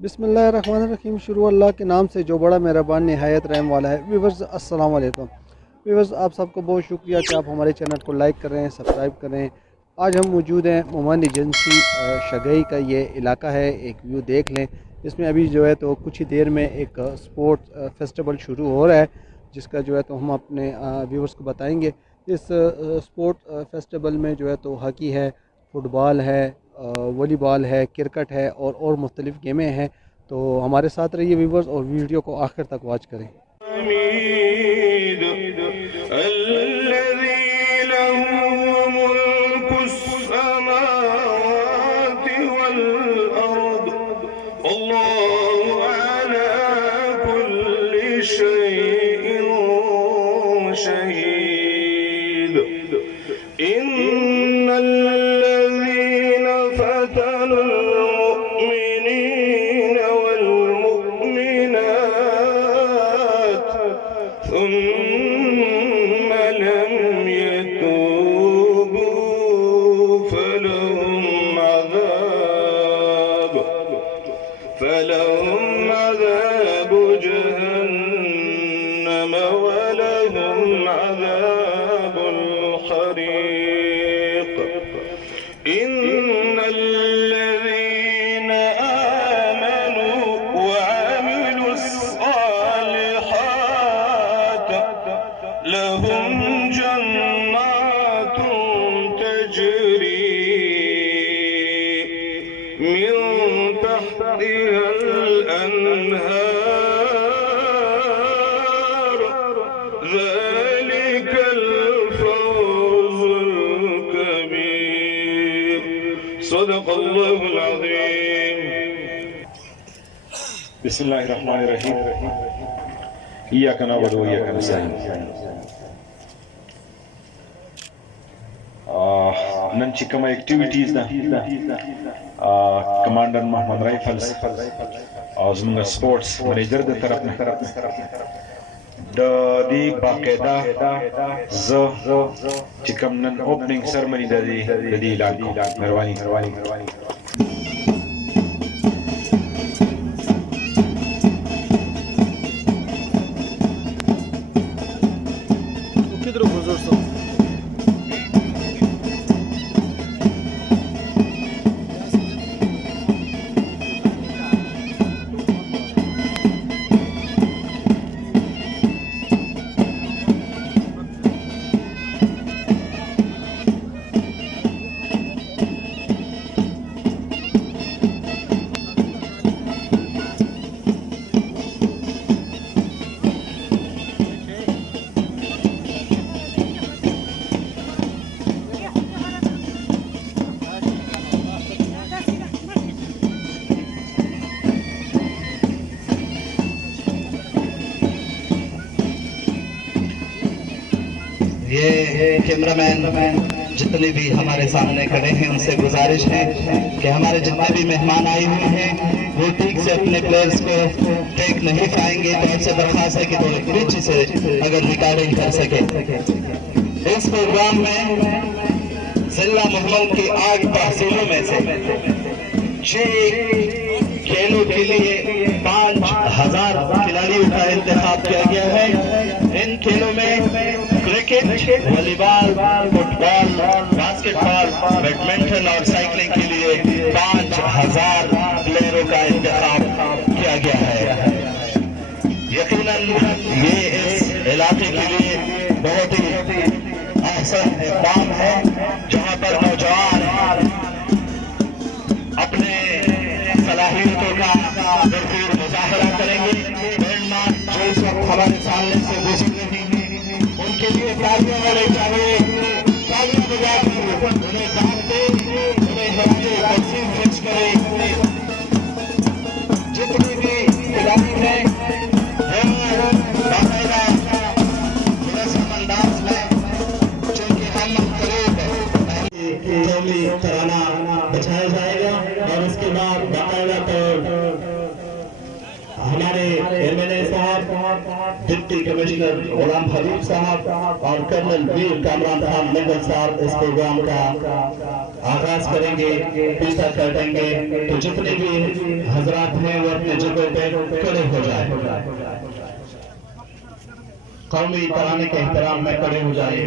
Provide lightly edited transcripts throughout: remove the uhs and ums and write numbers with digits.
बिस्मिल्लाहिर्रहमानिर्रहीम। शुरू अल्लाह के नाम से जो बड़ा मेहरबान निहायत रहम वाला है। व्यूवर्स अस्सलाम वालेकुम। व्यूवर्स आप सबको बहुत शुक्रिया कि आप हमारे चैनल को लाइक कर रहे हैं, सब्सक्राइब कर रहे हैं। आज हम मौजूद हैं मोमन एजेंसी शगई का ये इलाका है। एक व्यू देख लें। इसमें अभी जो है तो कुछ ही देर में एक स्पोर्ट्स फेस्टिवल शुरू हो रहा है, जिसका जो है तो हम अपने व्यूवर्स को बताएंगे। इस स्पोर्ट फेस्टिवल में जो है तो हॉकी है, फुटबॉल है, वॉलीबॉल है, क्रिकेट है और मुख्तलिफ़ गेमें हैं। तो हमारे साथ रहिए व्यूवर्स और वीडियो को आखिर तक वॉच करें। فلهم عذاب جهنم ولهم عذاب الحريق إن الذين آمنوا وعملوا الصالحات لهم جنات تجري من تحتها الأنهار ذلك الفوز الكبير صدق الله العظيم بسم الله الرحمن الرحيم إياك نعبد وإياك نستعين नन ची कम एक्टिविटीज दा कमांडर मोहम्मद राइफल्स और जुमंगा स्पोर्ट्स मैनेजर द तरफ द दी बाकायदा ज चिकम नन ओपनिंग सेरेमनी द दी लाको मेहरबानी किधर गुजर सो ये कैमरामैन जितने भी हमारे सामने खड़े हैं उनसे गुजारिश है कि हमारे जितने भी मेहमान आए हुए हैं वो ठीक से अपने प्लेयर्स को टेक नहीं पाएंगे, तो आपसे दरख्वास्त है कि थोड़े पीछे से अगर रिकॉर्डिंग कर सके। इस प्रोग्राम में जिला मोहम्मद की 8 तहसीलों में से 6 खेलों के लिए 5000 खिलाड़ियों का इंतखाब किया गया है। इन खेलों में cricket, volleyball, football, basketball, badminton और साइकिलिंग के लिए 5000 प्लेयरों का इंतखाब किया गया है। यकीनन ये इस इलाके के लिए बहुत ही अहसन इक़दाम है, जहां पर नौजवान अपने सलाहियतों का भरपूर मुजाहरा करेंगे। जो इस वक्त हमारे सामने से गुजर रही है उनके लिए तालियां होनी चाहिए, तालियां बजाकर उन्हें दान दे, उन्हें हमारे तकसीम खर्च करे। जितने भी खिलाड़ी हैं बाकायदा मुनज़्ज़म अंदाज में चूंकि हम करीब कौमी तराना बजाया जाएगा और उसके बाद बाकायदा तौर हमारे एमएलए साहब डिप्टी डिप्टी कमिश्नर गुलाम हबीब साहब और कर्नल वीर कामरान खान मुगल साहब इस प्रोग्राम का आगाज करेंगे, पीछा करेंगे। तो जितने भी हजरात हैं वो अपने जगह पे खड़े हो जाए, कौमी तराने के एहतराम में खड़े हो जाए।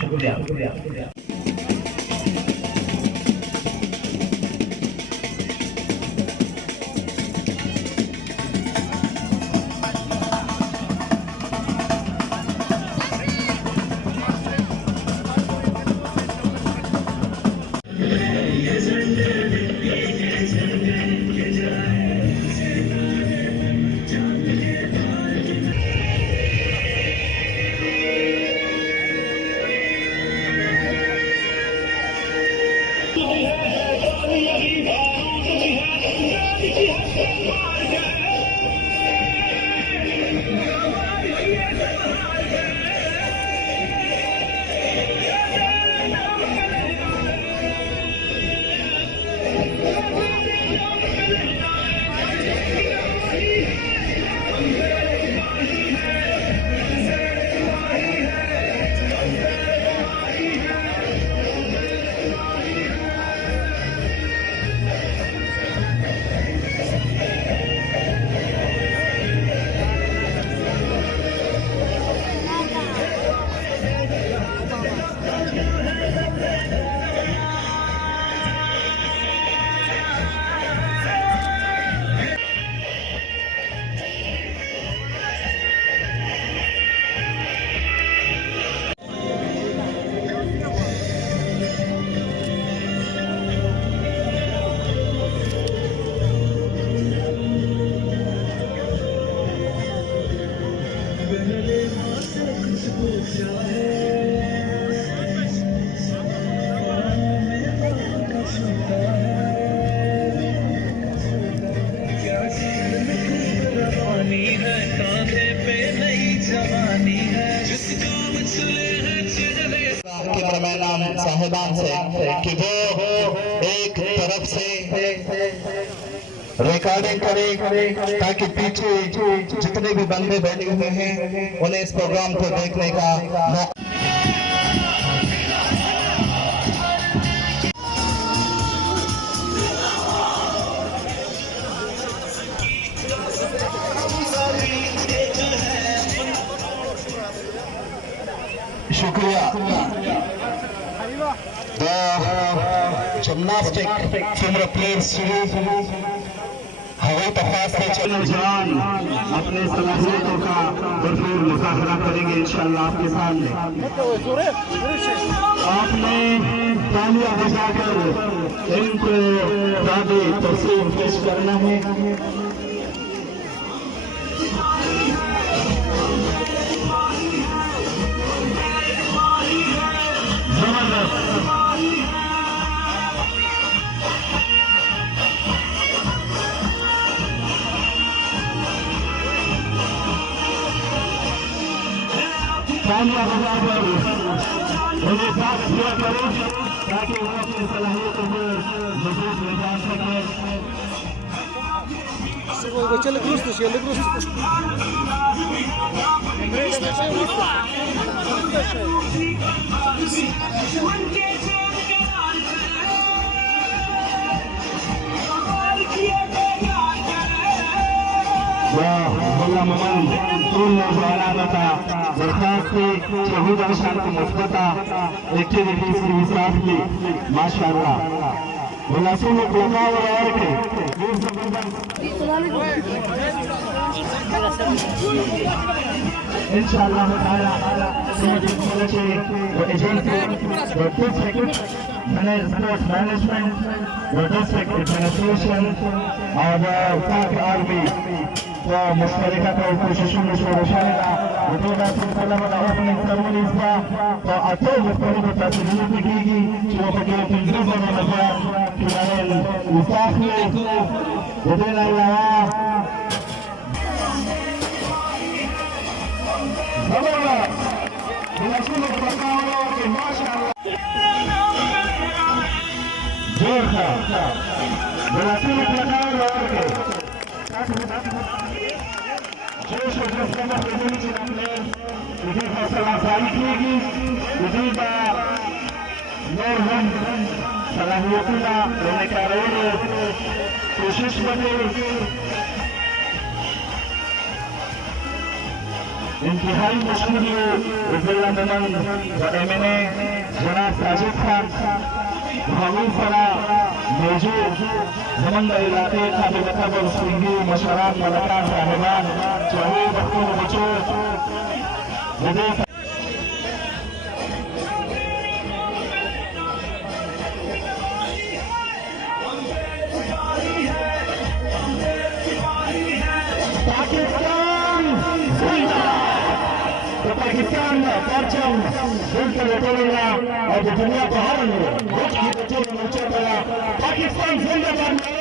शुक्रिया। कैमरामैन साहिबान से कि वो एक तरफ से रिकॉर्डिंग करें ताकि पीछे जितने भी बंदे बैठे हुए हैं उन्हें इस प्रोग्राम को देखने का मौका। शुक्रिया। The gymnastic camera players हवाई तफास से चलने जान अपने सलाहियतों का भरपूर मुजाहरा करेंगे इंशाअल्लाह आपके सामने। आपने तालियां बजाकर इनको दादे तस्वीर पेश करना है। तालियां बजाकर उन्हें साथ किया करें ताकि वो अपनी सलाहियतों में मजबूत ले जा सके। والله ممن كل جوانبتا درخواستي شهود شانت مثبتا اكتيفيتيز की हिसाब की माशाअल्लाह मुलाजिम लोग लगा हुआ है कि वीर जबरदस्त इंशाअल्लाह ताला वो एजेंसी वो डिस्ट्रिक्ट स्पोर्ट्स मैनेजमेंट वो डिस्ट्रिक्ट एडमिनिस्ट्रेशन और पाक आर्मी वो मुश्तरका का कोशिशों में शोरशाला वो ना सिलसिला में अपने सरमनी इसका तो अतो मुख्तलिफ तस्वीरें दिखेगी जो बगैर फिल्टर बना लगा फिलहाल मुसाफ में जदे अल्लाह जबरदस्त मुलाजिम को बताओ कि माशाअल्लाह जोर का मुलाजिम को बताओ कि जोश और जज्बा में प्रेजेंट करने मुझे हौसला अफजाई कीगी मुझे नूर हम सलाहियतों लेने का कोशिश बने इंतहाई मुश्किल जिला दमन एमएनए जनाब साजिद खान हमीद सरा मौजूद जमंदा इलाके काबिल खबर सिंगी मशरान मलकान साहिबान चाहे बच्चों बच्चों पाकिस्तान का परचम उनका लटोलेगा और दुनिया बाहर रोज की बच्चों में ऊंचा करा पाकिस्तान जिंदाबाद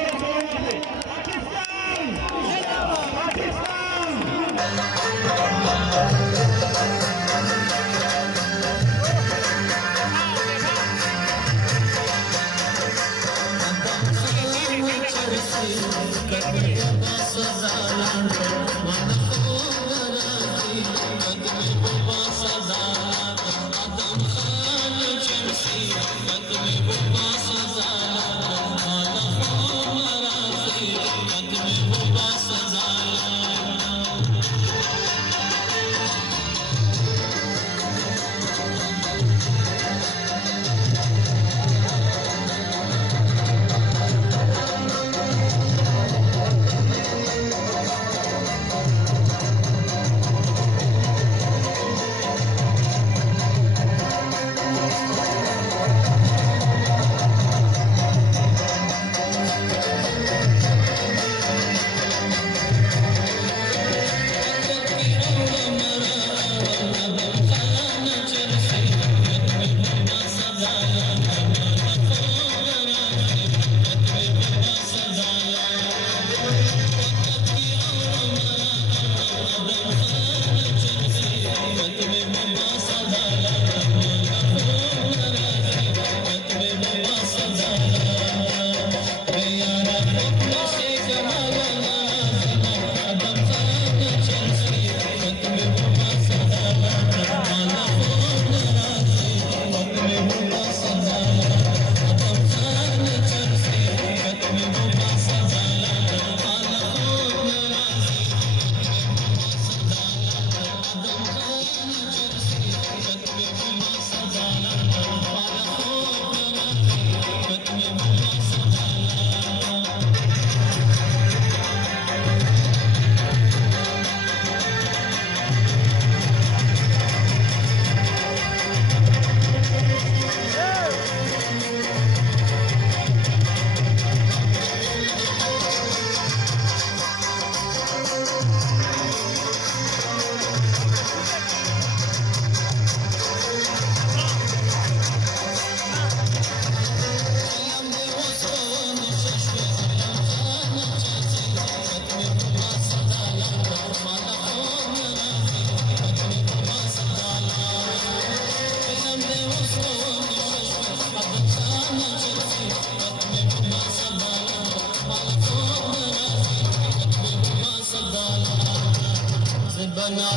بنا